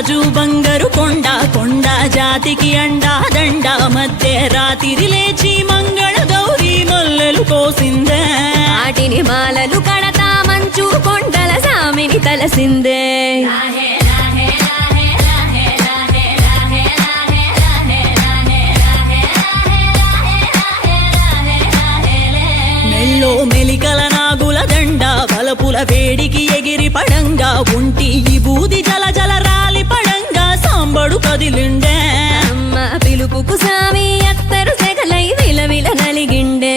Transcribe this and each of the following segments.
రాజు బంగారు కొండ కొండ జాతికి అండా దండ మధ్య రాత్రి లేచి మంగళ గౌరీ మొల్లలు కోసిందే వాటిని మాలలు కడతా మంచు కొండల సామిని తలసిందే మెల్లో మెలికల నాగుల దండ బలపుల వేడికి ఎగిరి పడంగా ఒంటి బూది జల జల రాలి పడంగా సాంబడు కదిలిండే అమ్మ పిలుపుకు సామి అత్తరు సెగలై విలవిల నలిగిండే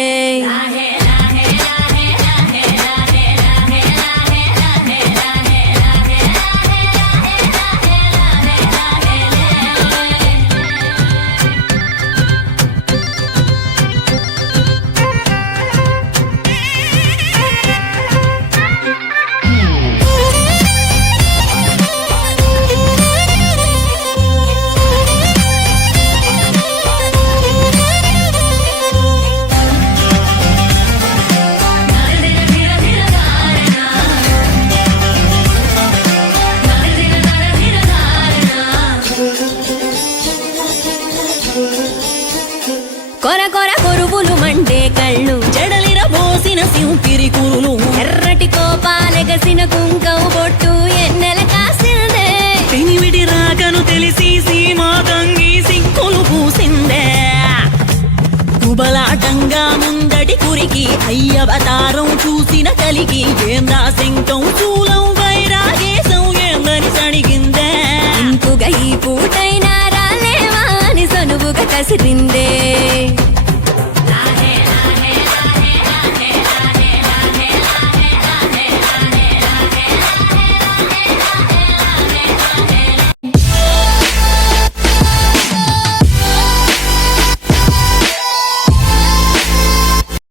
కొర కొర కొరువులు మండే కళ్ళు జడలిర పోసిన సింపిరి కురులు ఎర్రటి కోపాలెగసిన కుంకం బొట్టు ఎన్నెల కాసిందే పెనివిడి రాకను తెలిసి సీమా తంగి సిక్కులు పూసిందే కుబలాటంగా ముందటి కురికి అయ్యవతారం చూసిన కలిగి ఏందా శంఖం శూలం